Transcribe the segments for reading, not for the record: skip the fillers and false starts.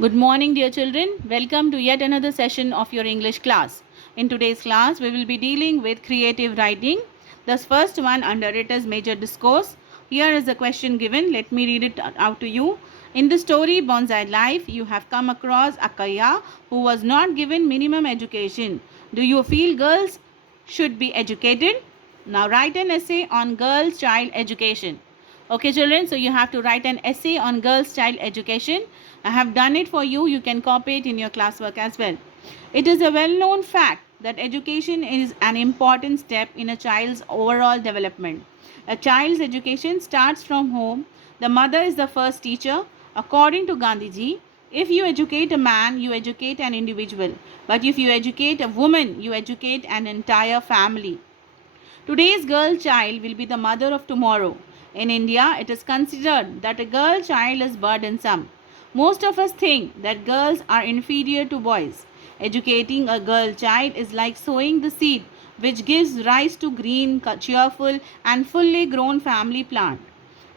Good morning, dear children. Welcome to yet another session of your English class. In today's class, we will be dealing with creative writing. The first one under it is major discourse. Here is the question given. Let me read it out to you. In the story Bonsai Life, you have come across Akaya who was not given minimum education. Do you feel girls should be educated? Now write an essay on girls' child education. Okay, children, so you have to write an essay on girls' child education. I have done it for you. You can copy it in your classwork as well. It is a well-known fact that education is an important step in a child's overall development. A child's education starts from home. The mother is the first teacher. According to Gandhiji, if you educate a man, you educate an individual. But if you educate a woman, you educate an entire family. Today's girl child will be the mother of tomorrow. In India, it is considered that a girl child is burdensome. Most of us think that girls are inferior to boys. Educating a girl child is like sowing the seed which gives rise to green, cheerful, and fully grown family plant.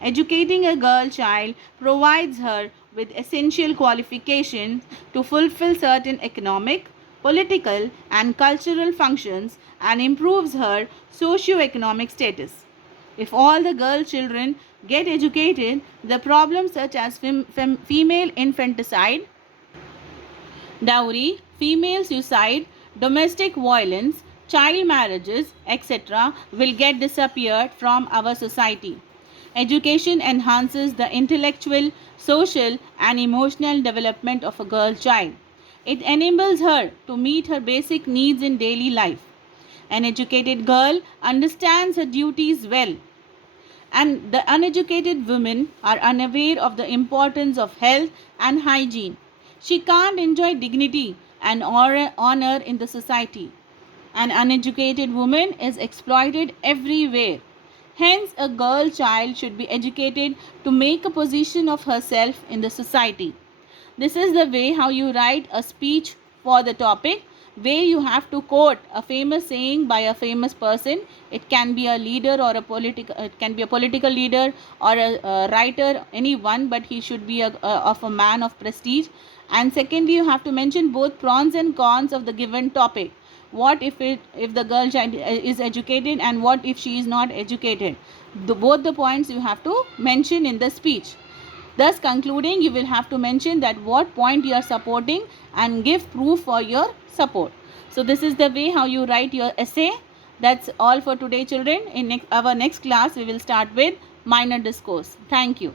Educating a girl child provides her with essential qualifications to fulfill certain economic, political, and cultural functions and improves her socio-economic status. If all the girl children get educated, the problems such as female infanticide, dowry, female suicide, domestic violence, child marriages, etc., will get disappeared from our society. Education enhances the intellectual, social, and emotional development of a girl child. It enables her to meet her basic needs in daily life. An educated girl understands her duties well, and the uneducated women are unaware of the importance of health and hygiene. She can't enjoy dignity and honor in the society. An uneducated woman is exploited everywhere. Hence, a girl child should be educated to make a position of herself in the society. This is the way how you write a speech for the topic, where you have to quote a famous saying by a famous person. It can be a leader or a political leader or a writer, anyone, but he should be of a man of prestige. And secondly, you have to mention both pros and cons of the given topic. What if the girl child is educated, and what if she is not educated? Both the points you have to mention in the speech. Thus concluding, you will have to mention that what point you are supporting and give proof for your support. So this is the way how you write your essay. That's all for today, children. In our next class, we will start with minor discourse. Thank you.